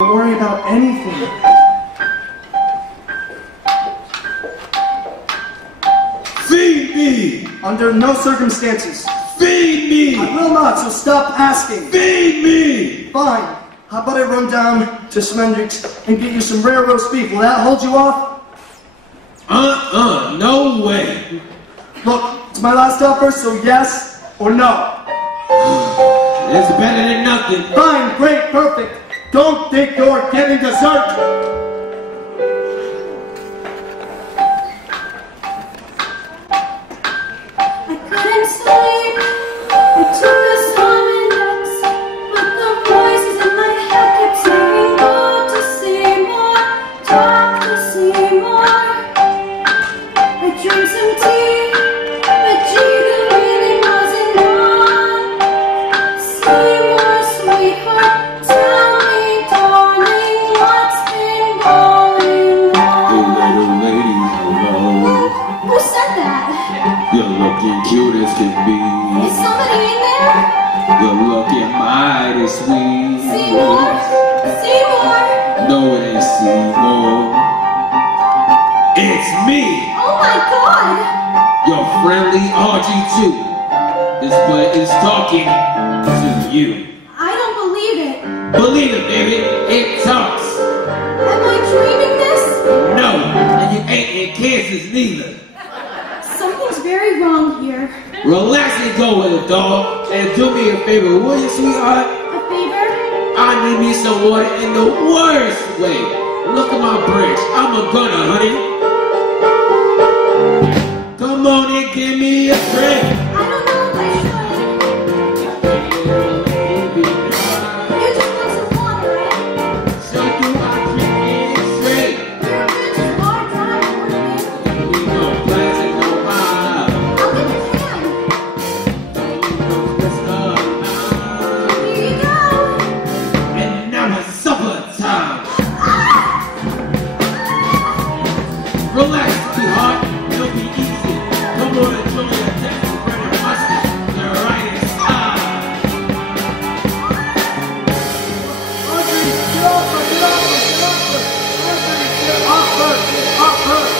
Don't worry about anything. Feed me! Under no circumstances. Feed me! I will not, so stop asking. Feed me! Fine. How about I run down to Sominex and get you some rare roast beef? Will that hold you off? No way. Look, it's my last offer, so yes or no. That's better than nothing. Fine, great, perfect. Don't think you're getting dessert. I couldn't sleep. I took a Sominex, but the voices in my head kept saying, "Go to Seymour, talk to Seymour." I drank some tea, but gee, the reading wasn't on. Seymour, sweetheart, tell me, darling, what's been going on? Hey, little lady, hello. Who said that? You're looking cute as can be. Is somebody in there? You're looking mighty sweet. Seymour? Seymour? No, it ain't Seymour. It's me, Oh my God! your friendly Audrey too. This boy is talking to you. I don't believe it. Believe it, baby. It talks. Am I dreaming this? No, and you ain't in Kansas neither. Something's very wrong here. Relax and go with it, dog. And do me a favor, will you, sweetheart? A favor? I need me some water in the worst way. Look at my bridge. I'm a gunner, honey. Come on and give me a drink. I don't know if I should. You just want some water, right? So do I drink it straight. Your fridge is watertight, Audrey. We no plastic, no vibe. I'll get the can. Here you go. And now it's supper time. Relax, sweetheart. It'll be easy. Come on and enjoy your Texas bread and mustard. The right in style. Audrey, get off her, get off her, get off her. Audrey, get off her, get off her.